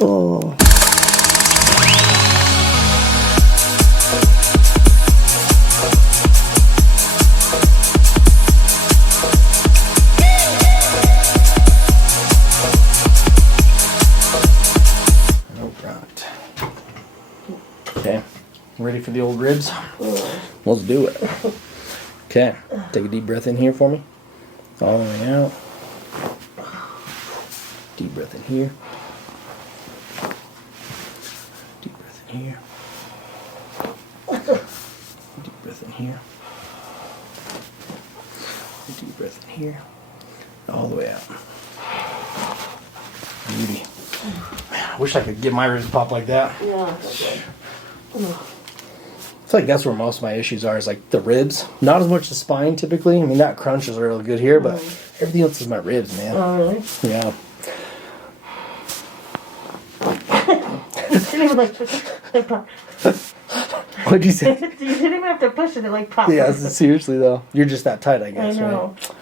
Oh. Okay, ready for the old ribs? Let's do it. Okay, take a deep breath in here for me. All the way out. Deep breath in here. Deep breath in here. Deep breath in here. Deep breath in here. All the way out. Beauty. Man, I wish I could get my ribs pop like that. Yeah, that's good. I feel like that's where most of my issues are, is like the ribs. Not as much the spine typically. I mean, that crunch is real good here, but everything else is my ribs, man. Oh, really? Yeah. Didn't even like pop. What'd you say? You didn't even have to push it, it like popped. Yeah, seriously though. You're just that tight, I guess, I know. right?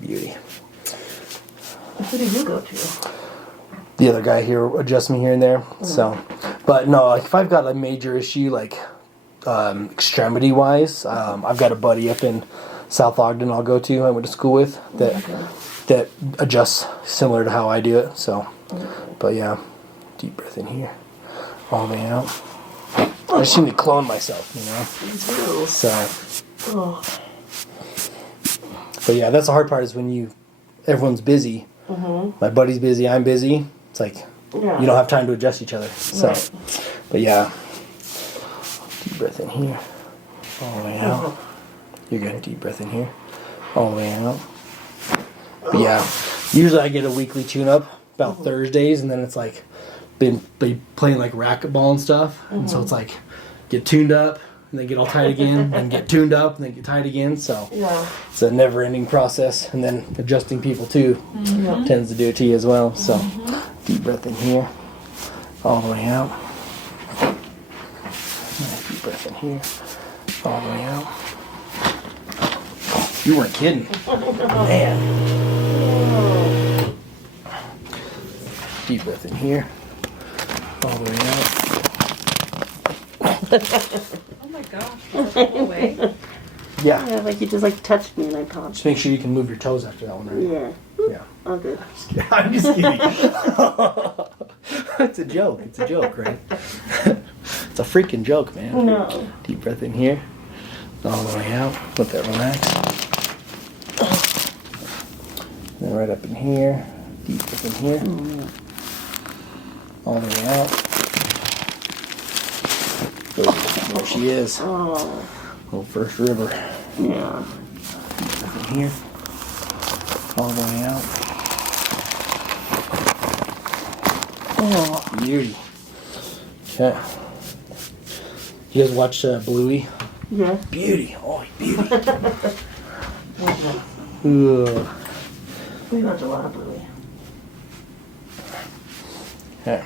Beauty. Who did you go to? The other guy here adjusts me here and there. So, but no, like if I've got a major issue, like extremity wise, I've got a buddy up in South Ogden I'll go to. I went to school with that adjusts similar to how I do it. So, but yeah, deep breath in here, all the way out. I just seem to clone myself, you know. So. But yeah, that's the hard part is when everyone's busy. My buddy's busy, I'm busy. It's like you don't have time to adjust each other. So, but yeah, deep breath in here, all the way out. You're good. Deep breath in here, all the way out. But yeah, usually I get a weekly tune-up about Thursdays, and then it's like been playing like racquetball and stuff, and so it's like get tuned up. And then get all tight again, and get tuned up, and then get tight again. So it's a never-ending process. And then adjusting people too tends to do it to you as well. So deep breath in here, all the way out. Deep breath in here, all the way out. Oh, you weren't kidding, man. Deep breath in here, all the way out. Oh my gosh, that's all the way. Yeah. Like you just like touched me and I popped. Just make sure you can move your toes after that one, right? Yeah. Yeah. Oh, good. I'm just kidding. It's a joke. It's a joke, right? It's a freaking joke, man. No. Deep breath in here. All the way out. Let that relax. Then right up in here. Deep breath in here. All the way out. There she is. Oh. Little first river. Yeah. Deep breath in here. All the way out. Oh, beauty. Okay. You guys watch Bluey? Yeah. Beauty. Oh, beauty. Ugh. We watch a lot of Bluey. Okay.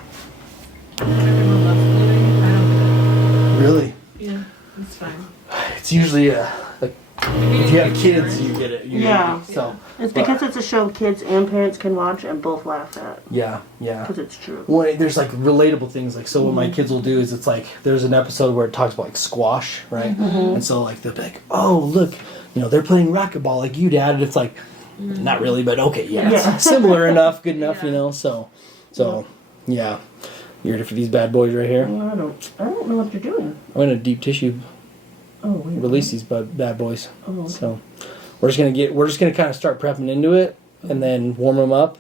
Everyone loves Blvd. I don't Really? Yeah, it's fine. It's usually if you have kids, you get it. Yeah. So It's because it's a show kids and parents can watch and both laugh at. yeah. Because it's true. Well, there's like relatable things. Like, so what my kids will do is it's like there's an episode where it talks about like squash, right? And so like they'll be like, oh look, they're playing racquetball like you, Dad. And it's like, not really, but okay, yeah. It's similar enough, good enough, So yeah. You ready for these bad boys right here? Well, I don't know what you're doing. I'm gonna deep tissue release these bad boys. Oh. So we're just gonna kind of start prepping into it and then warm them up.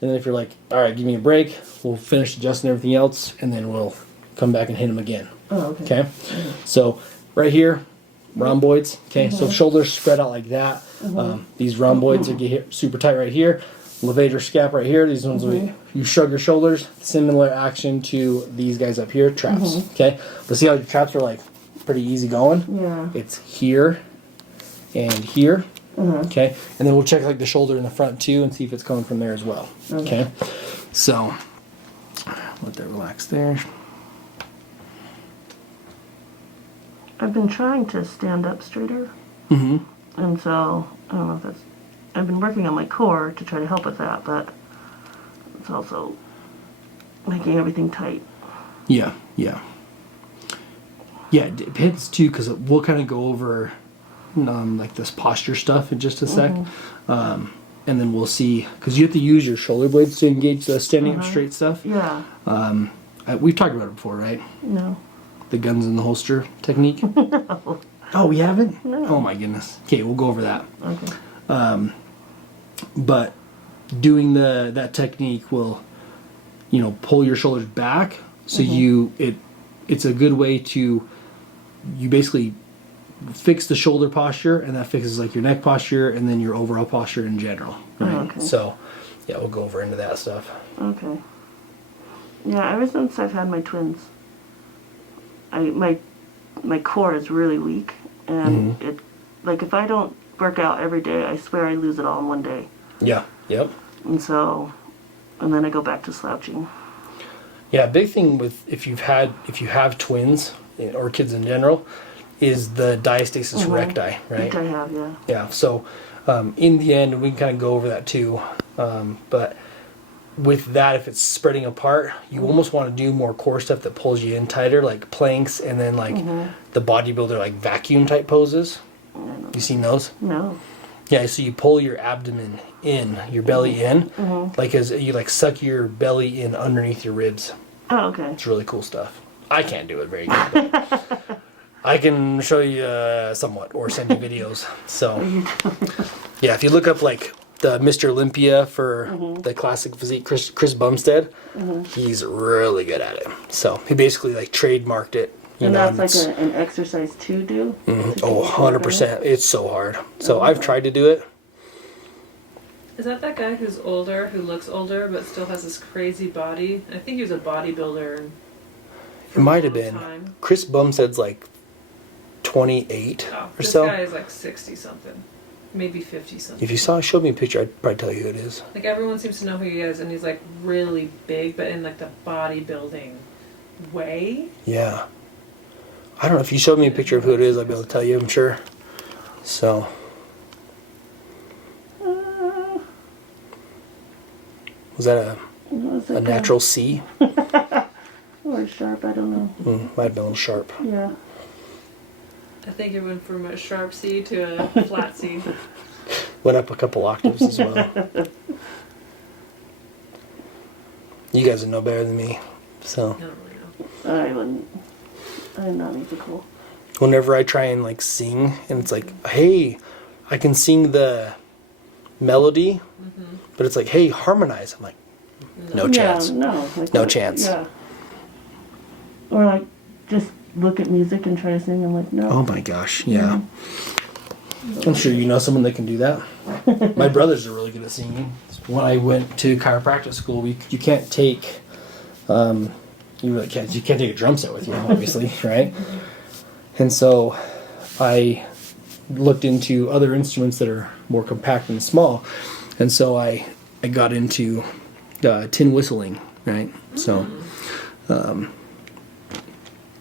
And then if you're like, all right, give me a break, we'll finish adjusting everything else, and then we'll come back and hit them again. Oh, okay. So right here, rhomboids. Okay, so shoulders spread out like that. These rhomboids are get hit super tight right here. Levator scap right here. These ones you shrug your shoulders. Similar action to these guys up here, traps. Okay, but see how the traps are like pretty easy going? Yeah. It's here and here. Okay, and then we'll check like the shoulder in the front too and see if it's coming from there as well. Okay, so let that relax there. I've been trying to stand up straighter. Mm-hmm. And so, I don't know if that's... I've been working on my core to try to help with that, but it's also making everything tight. Yeah, yeah. Yeah, it depends too, because we'll kind of go over like this posture stuff in just a sec. And then we'll see, because you have to use your shoulder blades to engage the standing up straight stuff. Yeah. We've talked about it before, right? No. The guns in the holster technique. No. Oh, we haven't? No. Oh my goodness. Okay, we'll go over that. Okay. But doing that technique will, pull your shoulders back. So it's a good way to, you basically fix the shoulder posture, and that fixes like your neck posture and then your overall posture in general. Right? Okay. So, yeah, we'll go over into that stuff. Okay. Yeah, ever since I've had my twins, my core is really weak, and it, like, if I don't work out every day, I swear I lose it all in one day. Yeah. Yep. And so, and then I go back to slouching. Yeah, big thing with if you have twins or kids in general is the diastasis recti, right? Which I have, yeah. Yeah. So in the end, we can kind of go over that too. But with that, if it's spreading apart, you almost want to do more core stuff that pulls you in tighter, like planks, and then like the bodybuilder like vacuum type poses. You seen those? No. Yeah, so you pull your abdomen in, your belly in, like as you like suck your belly in underneath your ribs. Oh, okay. It's really cool stuff. I can't do it very good. But I can show you somewhat or send you videos. So, yeah, if you look up like the Mr. Olympia for the classic physique, Chris Bumstead, he's really good at it. So he basically like trademarked it. And that's like an exercise to do? Oh, 100%. It's so hard. So I've tried to do it. Is that guy who's older, who looks older, but still has this crazy body? I think he was a bodybuilder. It might have been. Time. Chris Bumstead's like 28 or this so. This guy is like 60-something. Maybe 50-something. If you showed me a picture, I'd probably tell you who it is. Like, everyone seems to know who he is, and he's like really big, but in like the bodybuilding way. Yeah. I don't know, if you showed me a picture of who it is, I'd be able to tell you, I'm sure. So. Was that a natural C? Or sharp, I don't know. Might have been a little sharp. Yeah. I think it went from a sharp C to a flat C. Went up a couple octaves as well. You guys would know better than me, so. I don't really know. I wouldn't. I'm not musical. Whenever I try and like sing, and it's like, hey, I can sing the melody, but it's like, hey, harmonize. I'm like, no chance. No. Like No chance. Yeah. Or like, just look at music and try to sing. I'm like, no. Oh my gosh, yeah. I'm sure you know someone that can do that. My brothers are really good at singing. When I went to chiropractic school, you can't take, you really can't. You can't take a drum set with you, obviously, right? And so, I looked into other instruments that are more compact and small, and so I got into tin whistling, right? So,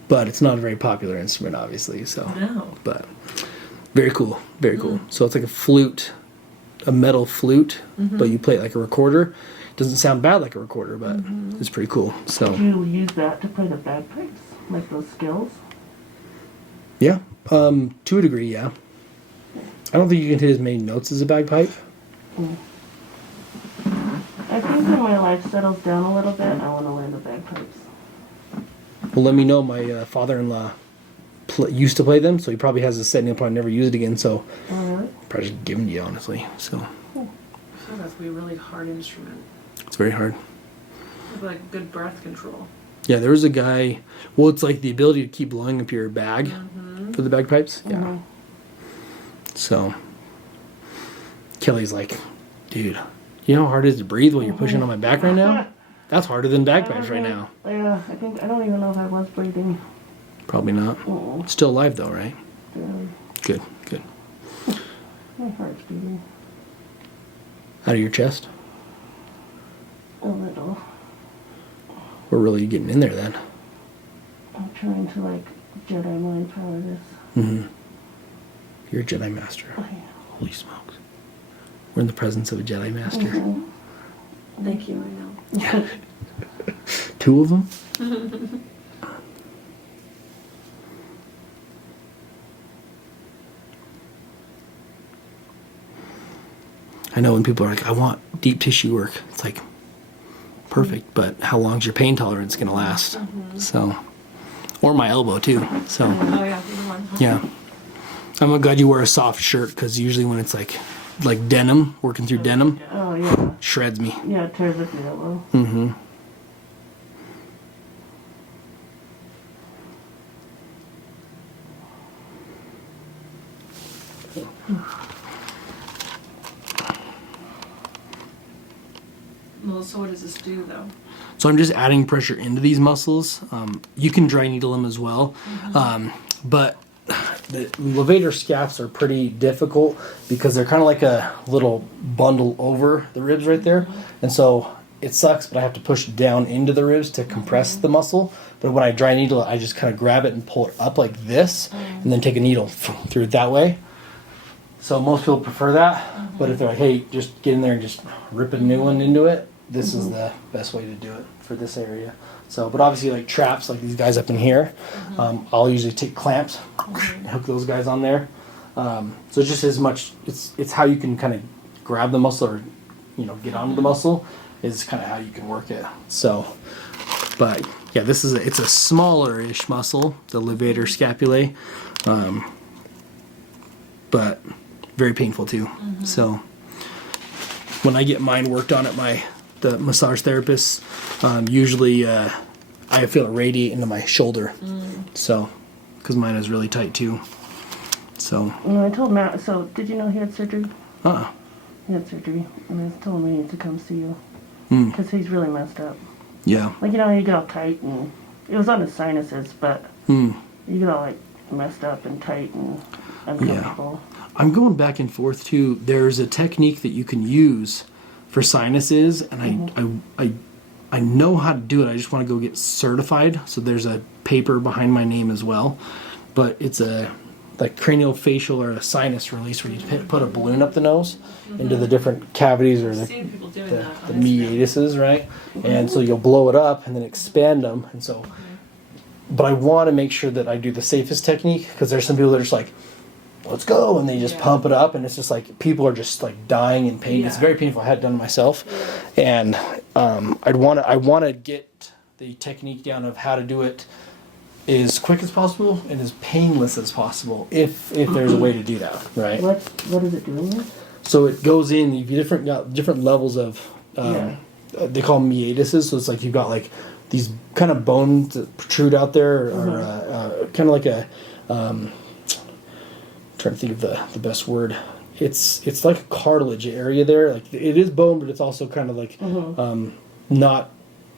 but it's not a very popular instrument, obviously. So, No. but very cool, very cool. So it's like a flute, a metal flute, but you play it like a recorder. It doesn't sound bad like a recorder, but it's pretty cool. So Do you use that to play the bagpipes? Like those skills? yeah, to a degree, yeah. I don't think you can hit as many notes as a bagpipe. I think when my life settles down a little bit, I want to learn the bagpipes. Well, let me know. My father-in-law used to play them, so he probably has a set and he'll probably never use it again. So Oh, really? probably just give them to you, honestly. So So that's be a really hard instrument. it's very hard. With like good breath control. Yeah, there was a guy. Well, it's like the ability to keep blowing up your bag for the bagpipes. Yeah. So Kelly's like, dude, you know how hard it is to breathe while you're pushing on my back right now? That's harder than bagpipes right now. Yeah, I don't even know if I was breathing. Probably not. Still alive though, right? Barely. Good, good. My heart's beating. Out of your chest? A little. We're really getting in there then. I'm trying to like Jedi mind power this. Mm-hmm. You're a Jedi Master. Oh, yeah. Holy smokes. We're in the presence of a Jedi Master. Mm-hmm. Thank you, I know. 2 of them? I know when people are like, I want deep tissue work. It's like, perfect, but how long's your pain tolerance going to last? So, or my elbow too. So, Oh yeah, either one. yeah. I'm glad you wear a soft shirt because usually when it's like denim, working through denim, Oh, yeah. shreds me. Yeah, it tears up your elbow. Mm-hmm. Well, so what does this do though? So I'm just adding pressure into these muscles. You can dry needle them as well. But the levator scaps are pretty difficult because they're kind of like a little bundle over the ribs right there. And so it sucks, but I have to push down into the ribs to compress the muscle. But when I dry needle it, I just kind of grab it and pull it up like this and then take a needle through it that way. So most people prefer that. But if they're like, hey, just get in there and just rip a new one into it, this is the best way to do it for this area. So, but obviously like traps, like these guys up in here, I'll usually take clamps, and hook those guys on there. So it's just as much, it's how you can kind of grab the muscle or, get onto the muscle is kind of how you can work it. So, but yeah, it's a smaller-ish muscle, the levator scapulae, but very painful too. So when I get mine worked on at the massage therapist, usually I feel it radiate into my shoulder. So, because mine is really tight too. So. I told Matt, so did you know he had surgery? Uh-uh. He had surgery, and I told him he needs to come see you. Because he's really messed up. Yeah. Like, you get all tight, and it was on his sinuses, but you get all, like, messed up and tight and uncomfortable. Yeah. I'm going back and forth too. There's a technique that you can use for sinuses, and I know how to do it. I just want to go get certified. So there's a paper behind my name as well. But it's a like craniofacial or a sinus release where you put a balloon up the nose into the different cavities or I've seen people doing that the on Instagram. meatuses, right? And so you'll blow it up and then expand them. And so, but I want to make sure that I do the safest technique because there's some people that are just like, let's go, and they just pump it up, and it's just like people are just like dying in pain. It's very painful. I had it done myself, and I want to get the technique down of how to do it as quick as possible and as painless as possible, if there's a way to do that, right? What is it doing there? So it goes in. You've got different levels of they call them meatuses. So it's like you've got like these kind of bones that protrude out there, or kind of like a. Trying to think of the best word. It's like a cartilage area there. Like it is bone, but it's also kind of like not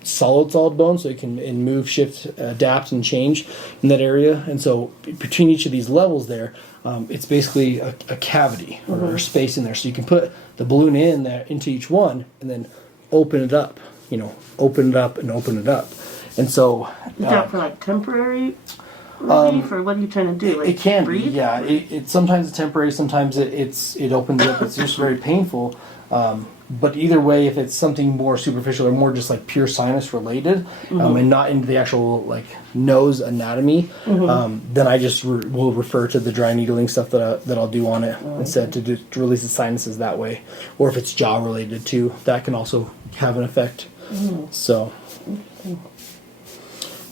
solid bone, so it can move, shift, adapt, and change in that area. And so between each of these levels there, it's basically a cavity or space in there. So you can put the balloon in there into each one, and then open it up. Open it up and open it up. And so Is that for like temporary relief, or what are you trying to do? Like it can breathe? be, yeah. It sometimes it's temporary, sometimes it opens up. It's just very painful. But either way, if it's something more superficial or more just like pure sinus related, and not into the actual like nose anatomy, then I just will refer to the dry needling stuff that I'll do on it instead to release the sinuses that way. Or if it's jaw related too, that can also have an effect. So.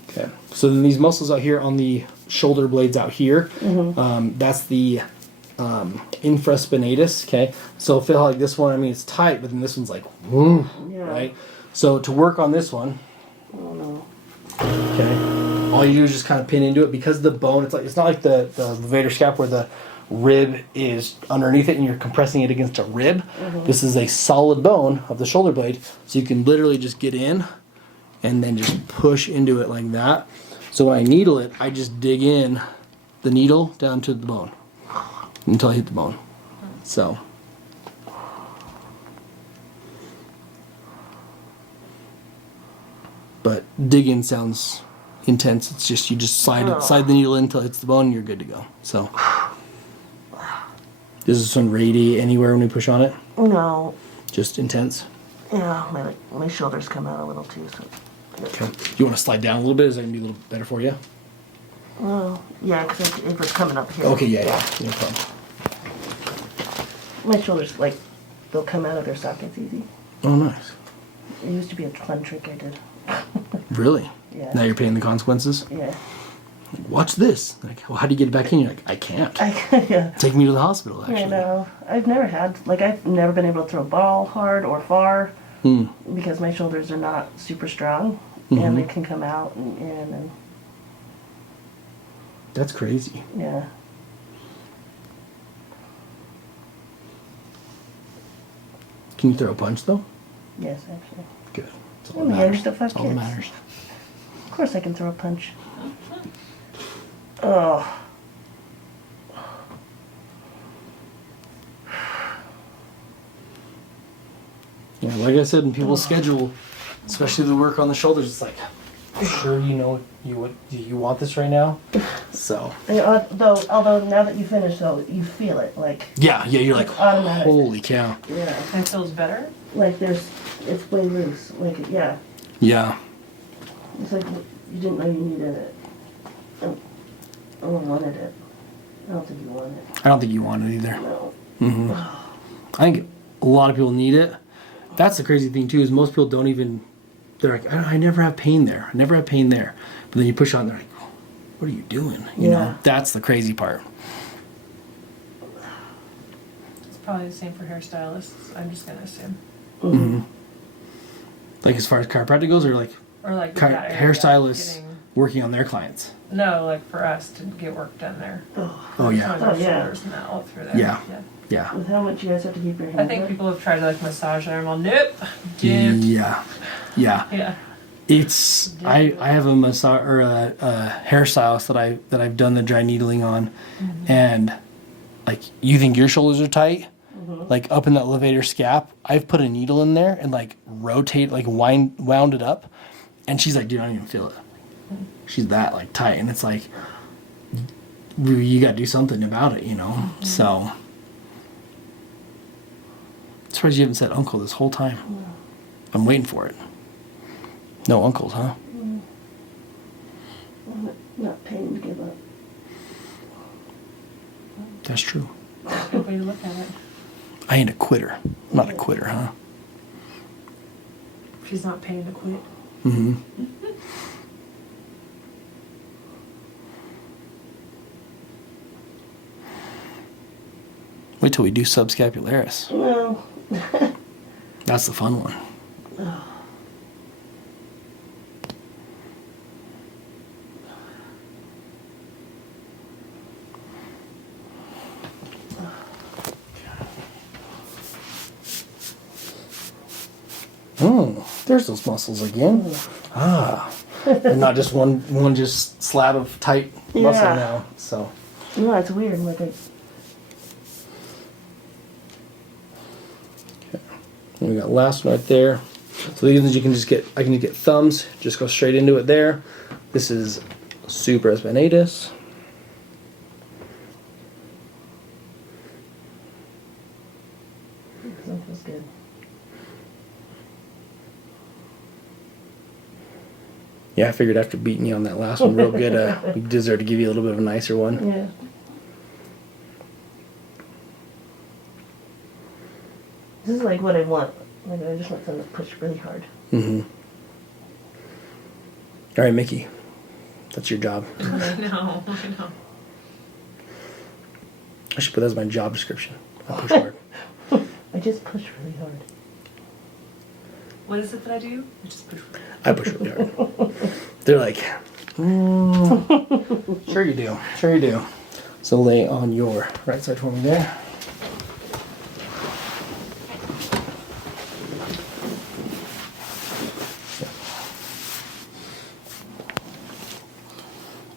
Okay. So then these muscles out here on the shoulder blades out here, that's the infraspinatus. Okay. So feel like this one. I mean, it's tight, but then this one's like, right? So to work on this one, okay, all you do is just kind of pin into it because the bone. It's not like the levator scap where the rib is underneath it and you're compressing it against a rib. This is a solid bone of the shoulder blade, so you can literally just get in and then just push into it like that. So when I needle it, I just dig in the needle down to the bone until I hit the bone. So. But dig in sounds intense. It's just you just slide the needle in until it hits the bone and you're good to go. So does this one radiate anywhere when we push on it? No. Just intense? Yeah, my shoulders come out a little too. So. Okay. Do you want to slide down a little bit? Is that going to be a little better for you? Well, yeah, because it was coming up here. Okay, yeah. No problem. My shoulders, like, they'll come out of their sockets easy. Oh, nice. It used to be a fun trick I did. Really? Yeah. Now you're paying the consequences? Yeah. Watch this. Like, well, how do you get it back in? You're like, I can't. Yeah. Take me to the hospital, actually. I know. I've never been able to throw a ball hard or far because my shoulders are not super strong and they can come out and That's crazy. yeah. Can you throw a punch, though? Yes, actually. Good. That's I'm the youngest of 5 That's all that kids. matters. Of course I can throw a punch. Oh. Yeah, like I said, in people's schedule, especially the work on the shoulders, it's like, sure you know you want this right now? So. Although now that you finish, though, you feel it, like. Yeah, you're like, automatic. holy cow. Yeah. And it feels better? Like it's way loose. Like, yeah. Yeah. It's like you didn't know you needed it. I wanted it. I don't think you want it. I don't think you want it either. No. I think a lot of people need it. That's the crazy thing too, is most people don't even, they're like, I never have pain there. I never have pain there. But then you push on, they're like, what are you doing? You know, that's the crazy part. It's probably the same for hairstylists, I'm just gonna assume. Mm-hmm. Like as far as chiropractic goes, or like hairstylists working on their clients? No, like for us to get work done there. Oh yeah. Shoulders and that all through there. Yeah. With how much you guys have to keep your hands I think up? people have tried to like massage there. I'm all, nope. Can't. Yeah. It's I have a massage or a hairstylist that I've done the dry needling on, and like you think your shoulders are tight, like up in that levator scap. I've put a needle in there and like rotate, like wound it up, and she's like, dude, I don't even feel it. She's that like tight, and it's like you got to do something about it, you know. So. I'm surprised you haven't said uncle this whole time. I'm waiting for it. No uncles, huh? I'm not paying to give up. That's true. That's a good way to look at it. I ain't a quitter. I'm not a quitter, huh? She's not paying to quit. Mm-hmm. Wait till we do subscapularis. No. That's the fun one. Oh, there's those muscles again. And not just one just slab of tight muscle now. So. No, it's weird. Like And we got last one right there. So these ones I can just get thumbs, just go straight into it there. This is Supra spinatus. that feels good. Yeah, I figured after beating you on that last one real good, we deserve to give you a little bit of a nicer one. Yeah. This is like what I want. Like I just want them to push really hard. Mm-hmm. All right, Mickey. That's your job. I know. I should put that as my job description. I push hard. I just push really hard. What is it that I do? I just push. I push really hard. They're like, sure you do. Sure you do. So lay on your right side for me there.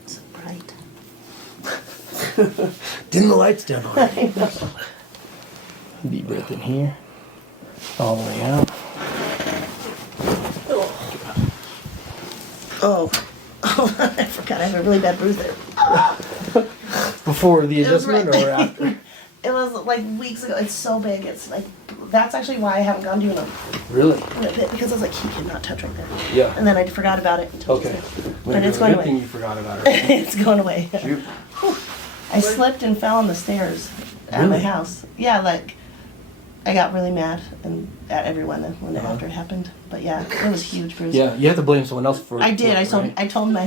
So bright. Dim the lights down already. Deep breath in here. All the way out. Oh. I forgot I have a really bad bruise there. Before the It was adjustment right- or after? It was like weeks ago. It's so big. It's like, that's actually why I haven't gone doing them. Really? Because I was like, he cannot touch right there. Yeah. And then I forgot about it until Okay. today. Well, But it's good going thing away. you forgot about it. It's going away. Shoot. I slipped and fell on the stairs at my Really? house. Yeah, like, I got really mad and at everyone when after it happened. But yeah, it was a huge bruise. Yeah, you have to blame someone else for it. I did. Right? I told my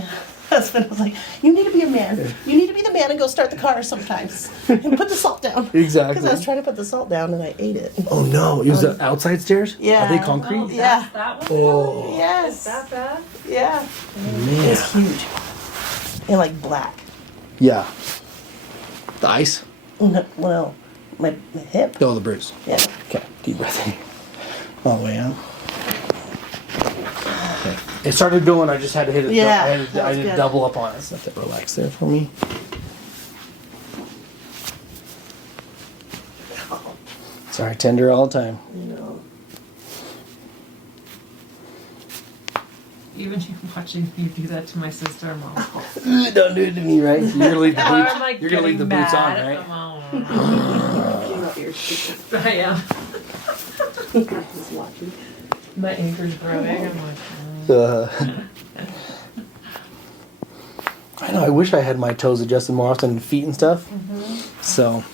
husband, I was like, you need to be a man. You need to be the man and go start the car sometimes. And put the salt down. Exactly. Because I was trying to put the salt down and I ate it. Oh no, it was the outside stairs? Yeah. Are they concrete? Oh, Yeah. that's that one? Oh. Is Yes. that bad? Yeah. It Man. was huge. And like black. Yeah. The ice? Well, my hip. Oh, the bruise. Yeah. Okay, deep breath in. All the way out. Okay. It started going, I just had to hit it. Yeah, I had that's to good. double up on it. So let that relax there for me. Sorry, tender all the time. You know. Even watching you do that to my sister, Mom. Don't do it to me, right? You're gonna leave the Now boots. I'm like You're gonna leave the getting boots on, mad. right? I am. He's watching. My anchor's growing. I'm like, I know. I wish I had my toes adjusted more often, and feet and stuff. So,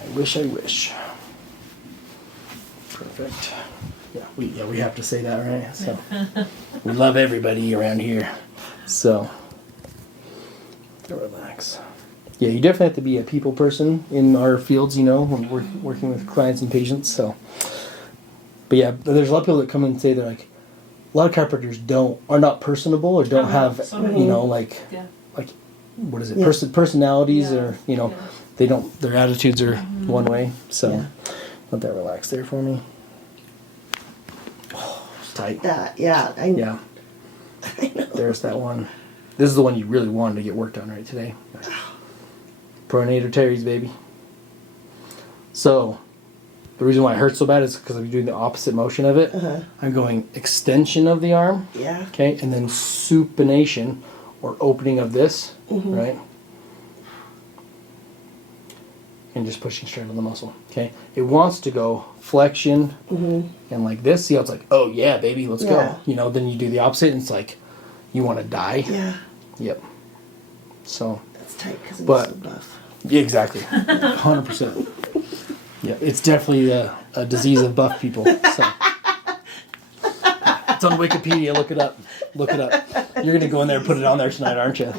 I wish. Perfect. Yeah, we have to say that, right? So, we love everybody around here. So, relax. Yeah, you definitely have to be a people person in our fields, you know, when we're working with clients and patients. So, but yeah, there's a lot of people that come and say they're like, a lot of chiropractors are not personable or don't have, you know, like, yeah. like, what is it, Yeah. personalities Yeah. or, you know, Yeah. they don't, their attitudes are one way. So, Yeah. let that relax there for me. Oh, it's tight. Yeah. Yeah. There's that one. This is the one you really wanted to get worked on right today. Pronator teres, baby. So, the reason why it hurts so bad is because I'm doing the opposite motion of it. I'm going extension of the arm, Yeah. okay, and then supination, or opening of this, right? And just pushing straight on the muscle, okay? It wants to go flexion and like this. See how it's like, oh yeah, baby, let's Yeah. go. You know, then you do the opposite and it's like, you want to die. Yeah. Yep. So, That's tight because I'm But- so buff. yeah, exactly. 100%. Yeah, it's definitely a disease of buff people. So. It's on Wikipedia. Look it up. Look it up. You're gonna go in there and put it on there tonight, aren't you?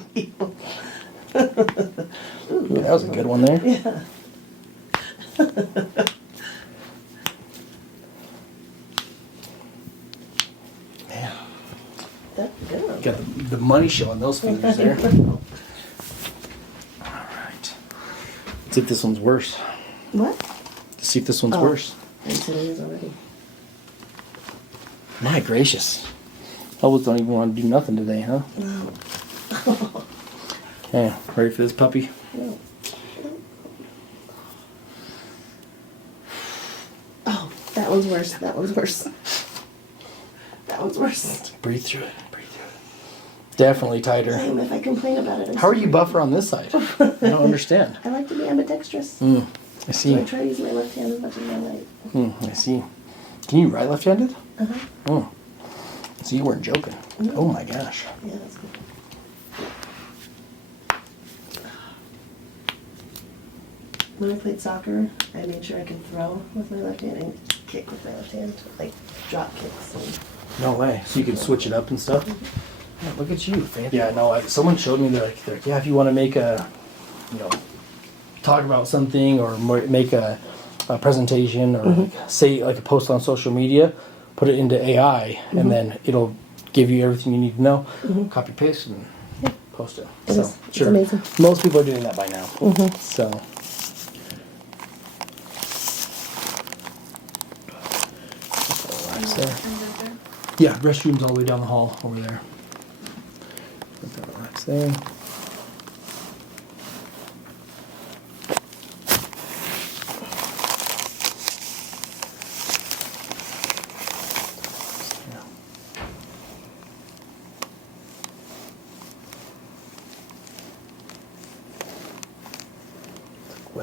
Ooh, that was a good one there. Yeah. Man, That's good. got the money show on those fingers there. All right. Let's see if this one's worse. What? Let's see if this one's Oh. worse. I said it is already. My gracious. Elbows don't even want to do nothing today, huh? No. Okay, ready for this puppy? No. Oh, that one's worse. That one's worse. That one's worse. Breathe through it. Breathe through it. Definitely tighter. Damn, if I complain about it, I'm How are you sorry. buffer on this side? I don't understand. I like to be ambidextrous. I So I see. try to use my left hand as much as my right. I see. Can you write left-handed? Uh-huh. Oh. So you weren't joking. Oh my gosh. Yeah, that's good. When I played soccer, I made sure I could throw with my left hand and kick with my left hand, like drop kicks. And No way. So you can switch it up and stuff? Yeah, look at you. Fancy. Yeah, no, someone showed me, they're like, yeah, if you want to make a, you know, talk about something or make a presentation or like, say like a post on social media, put it into AI and then it'll give you everything you need to know, copy paste and post it. It So is. It's amazing. Most people are doing that by now. So relax there. Yeah, restroom's all the way down the hall over there. Let that relax there.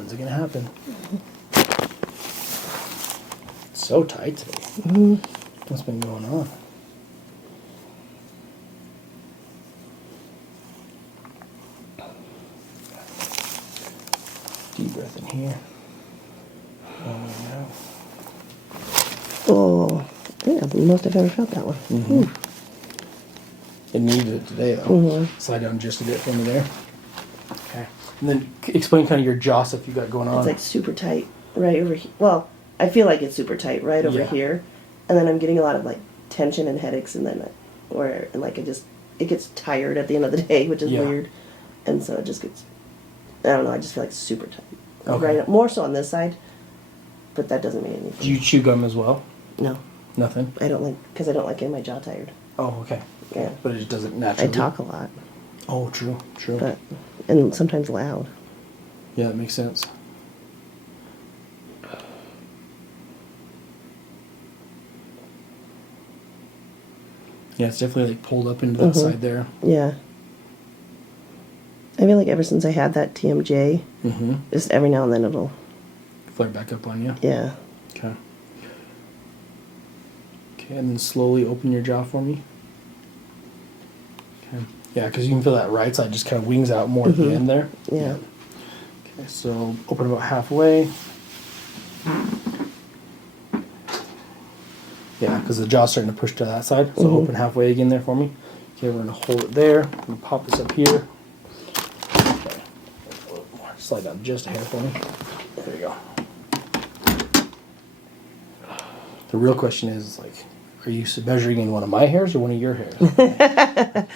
When's it gonna happen? It's so tight today. What's been going on? Deep breath in here. Out. Oh, yeah, the most I've ever felt that one. It needed it today, though. Slide down just a bit for me there. Okay. And then explain kind of your jaw stuff you got going on. It's like super tight right over here. Well, I feel like it's super tight right over here, and then I'm getting a lot of like tension and headaches, and then it gets tired at the end of the day, which is weird, and so it just gets, I don't know, I just feel like super tight. Okay. Right, more so on this side, but that doesn't mean anything. Do you chew gum as well? No, Nothing. I don't like, because I don't like getting my jaw tired. Oh, okay. Yeah, But it just doesn't naturally. I talk a lot, Oh, true. but and sometimes loud. Yeah, that makes sense. Yeah, it's definitely like pulled up into that side there. Yeah. I feel like ever since I had that TMJ, just every now and then it'll Flare back up on you. Yeah. Okay. Okay, and then slowly open your jaw for me. Okay. Yeah, because you can feel that right side just kind of wings out more at the end there. Yeah. Okay, so open about halfway. Yeah, because the jaw's starting to push to that side. So open halfway again there for me. Okay, we're going to hold it there. We're going to pop this up here. Okay. A little more. Slide down just a hair for me. There you go. The real question is, like, are you measuring in one of my hairs or one of your hairs?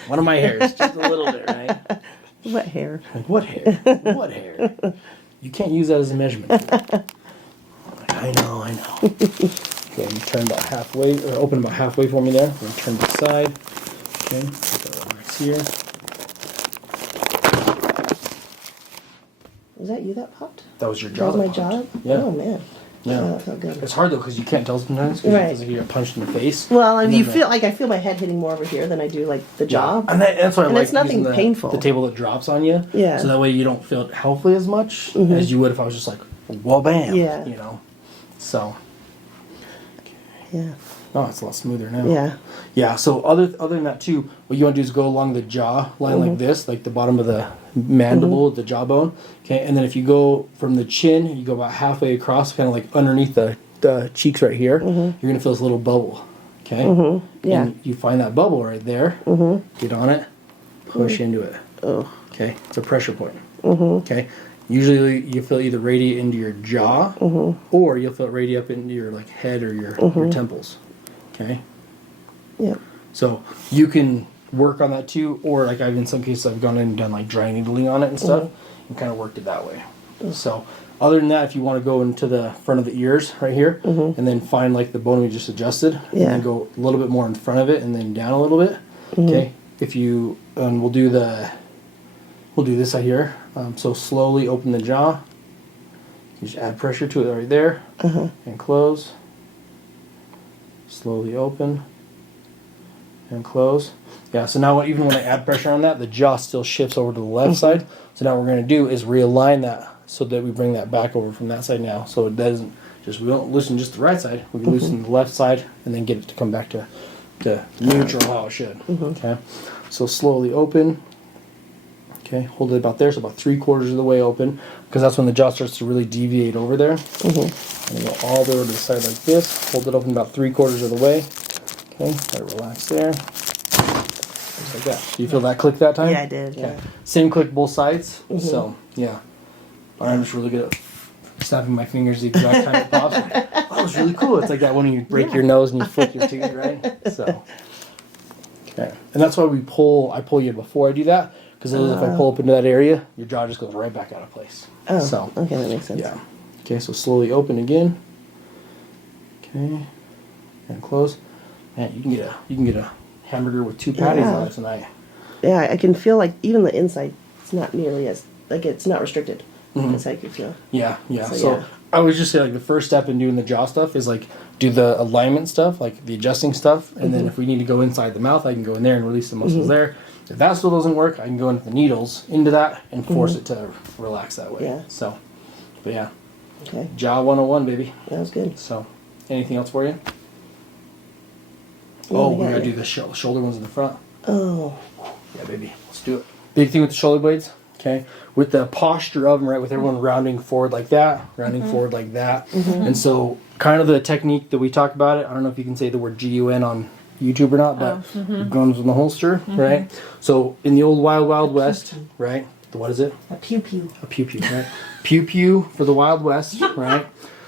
One of my hairs, just a little bit, right? What hair? Like, what hair? What hair? You can't use that as a measurement. I know. Okay, you turn about halfway, or open about halfway for me there. We're going to turn to the side. Okay, relax here. Was that you that popped? That was your That jaw. was my that jaw? popped. Yeah. Oh, man. Yeah. Oh, that felt good. It's hard though because you can't tell sometimes because Right. it feels like you get punched in the face. Well, And you then feel like I feel my head hitting more over here than I do like the jaw. And that's why I And like it's nothing using painful. the table that drops on you. Yeah. So that way you don't feel it healthily as much as you would if I was just like, well, bam. Yeah. You know. So. Yeah. Oh, it's a lot smoother now. Yeah. Yeah. So other than that too, what you want to do is go along the jaw line like this, like the bottom of the mandible, the jawbone. Okay. And then if you go from the chin, you go about halfway across, kind of like underneath the cheeks right here. You're gonna feel this little bubble. Okay. Yeah. And you find that bubble right there. Get on it. Push into it. Oh. Okay. It's a pressure point. Okay. Usually you feel either radiate into your jaw, or you'll feel it radiate up into your like head or your temples. Okay. Yeah. So you can work on that too, or like in some cases I've gone in and done like dry needling on it and stuff, and kind of worked it that way. So other than that, if you want to go into the front of the ears right here, and then find like the bone we just adjusted, and then go a little bit more in front of it, and then down a little bit. Okay. If you we'll do this right here. So slowly open the jaw. You just add pressure to it right there, and close. Slowly open and close. Yeah, so now even when I add pressure on that, the jaw still shifts over to the left side. So now what we're going to do is realign that so that we bring that back over from that side now. So it doesn't just, we don't loosen just the right side, we can loosen the left side and then get it to come back to neutral how it should. Okay, so slowly open. Okay, hold it about there, so about 3/4 of the way open, because that's when the jaw starts to really deviate over there. And go all the way to the side like this. Hold it open about 3/4 of the way. Okay, let it relax there. Just like that. Do you feel that click that time? Yeah, I did. Okay. Yeah. Same click both sides. So yeah, I'm just really good at snapping my fingers the exact time it pops. Oh, that was really cool. It's like that when you break your nose and you flick your teeth, right? So okay, and that's why I pull you before I do that. Because if I pull up into that area, your jaw just goes right back out of place. Oh, so, okay, that makes sense. Yeah. Okay, so slowly open again. Okay, and close. Man, you can get a hamburger with 2 patties on it tonight. Yeah, I can feel like even the inside, it's not nearly as like it's not restricted. That's how I can feel. Yeah. So, yeah. I would just say like the first step in doing the jaw stuff is like do the alignment stuff, like the adjusting stuff, and then if we need to go inside the mouth, I can go in there and release the muscles there. If that still doesn't work, I can go into the needles into that and force it to relax that way. Yeah. So, But yeah, Okay. Jaw 101, baby. That was good. So, anything else for you? Yeah, Oh, we we got gotta you. do the shoulder ones in the front. Oh. Yeah, baby. Let's do it. Big thing with the shoulder blades, okay? With the posture of them, right? With everyone rounding forward like that, rounding forward like that. And so, kind of the technique that we talk about it, I don't know if you can say the word GUN on YouTube or not, but guns in the holster, right? So, in the old Wild Wild West, right? What is it? A pew pew. A pew pew, right? Pew pew for the Wild West, right?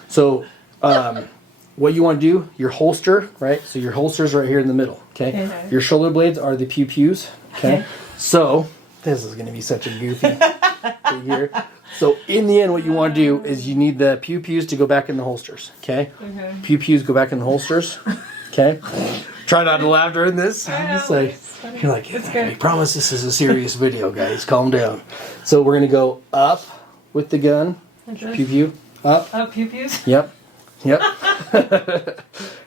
So, what you want to do, your holster, right? So your holster's right here in the middle, okay? Okay. Your shoulder blades are the pew pews, okay? So, this is going to be such a goofy thing here. So, in the end, what you want to do is you need the pew pews to go back in the holsters, okay? Okay. Pew pews go back in the holsters, okay? Try not to laugh during this. I know, It's like, it's funny. you're like, It's I good. promise this is a serious video, guys. Calm down. So we're gonna go up with the gun, Okay. pew pew, up. Oh, pew pews. Yep, yep.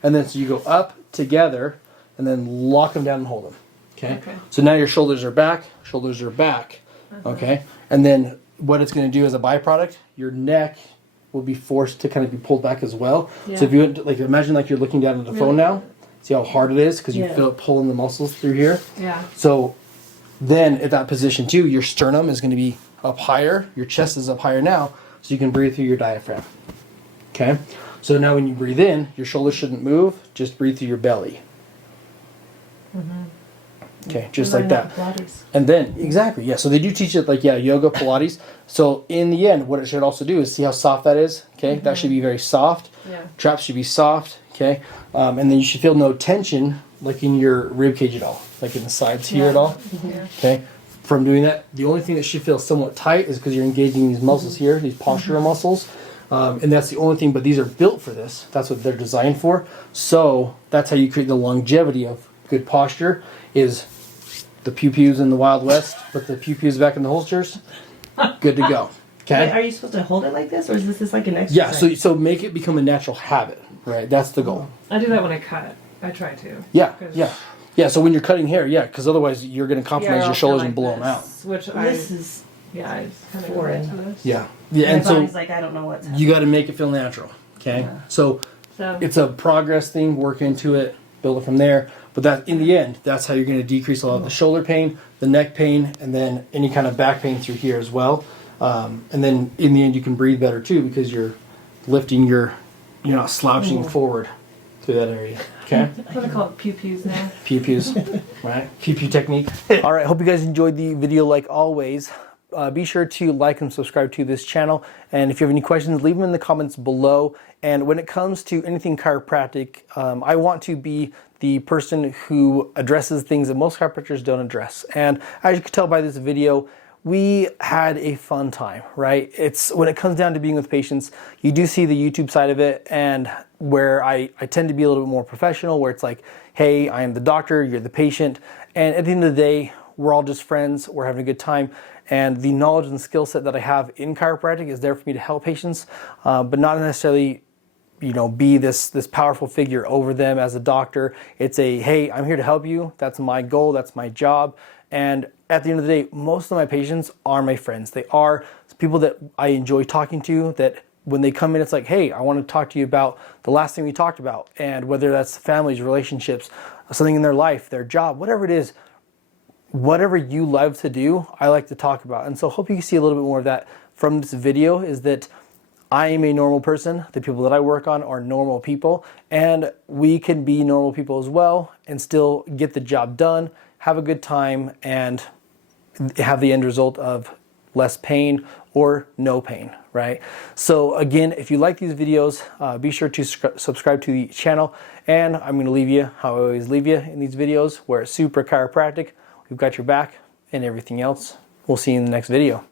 And then so you go up together, and then lock them down and hold them. Okay. Okay. So now your shoulders are back. Shoulders are back. Okay. And then what it's gonna do as a byproduct, your neck will be forced to kind of be pulled back as well. Yeah. So if you went, like imagine like you're looking down at the phone now. See how hard it is because you Yeah. feel it pulling the muscles through here. Yeah. So then at that position too, your sternum is going to be up higher. Your chest is up higher now, so you can breathe through your diaphragm. Okay. So now when you breathe in, your shoulders shouldn't move. Just breathe through your belly. Okay, just like that. Pilates. And then, exactly, yeah. So they do teach it like, yeah, yoga, Pilates. So in the end, what it should also do is see how soft that is. Okay, that should be very soft. Yeah. Traps should be soft. Okay, and then you should feel no tension, like in your rib cage at all, like in the sides here at all. Yeah. Okay, from doing that, the only thing that should feel somewhat tight is because you're engaging these muscles here, these postural muscles, and that's the only thing. But these are built for this. That's what they're designed for. So that's how you create the longevity of good posture. Is the pew pews in the Wild West, put the pew pews back in the holsters, good to go. Okay. Wait, are you supposed to hold it like this, or is this like an exercise? Yeah. So make it become a natural habit. Right. That's the goal. I do that when I cut. I try to. Yeah. 'Cause- Yeah. Yeah. So when you're cutting hair, yeah, because otherwise you're going to compromise Yeah, your I'll shoulders feel and blow them out. this, Which This is yeah, I just kind of foreign. go into this. Yeah. Yeah. my And so body's like, I don't know what's happening. you got to make it feel natural. Okay. So So it's a progress thing. Work into it. Build it from there. But that in the end, that's how you're going to decrease a lot of the shoulder pain, the neck pain, and then any kind of back pain through here as well. And then in the end, you can breathe better too because you're lifting you're not slouching forward through that area. Okay. I'm gonna call it pew pews now. Pew pews, right? Pew pew technique. All right. Hope you guys enjoyed the video like always. Be sure to like and subscribe to this channel. And if you have any questions, leave them in the comments below. And when it comes to anything chiropractic, I want to be the person who addresses things that most chiropractors don't address. And as you can tell by this video, we had a fun time, right? It's when it comes down to being with patients, you do see the YouTube side of it, and where I tend to be a little bit more professional, where it's like, hey, I am the doctor, you're the patient, and at the end of the day, we're all just friends, we're having a good time, and the knowledge and skill set that I have in chiropractic is there for me to help patients, but not necessarily be this powerful figure over them as a doctor. It's a, hey, I'm here to help you. That's my goal. That's my job. And at the end of the day, most of my patients are my friends. They are people that I enjoy talking to, that when they come in, it's like, hey, I want to talk to you about the last thing we talked about. And whether that's families, relationships, something in their life, their job, whatever it is, whatever you love to do, I like to talk about. And so I hope you can see a little bit more of that from this video, is that I am a normal person. The people that I work on are normal people, and we can be normal people as well and still get the job done, have a good time, and have the end result of less pain or no pain, right? So again, if you like these videos, be sure to subscribe to the channel, and I'm going to leave you how I always leave you in these videos, where at Supra Chiropractic, we've got your back, and everything else, we'll see you in the next video.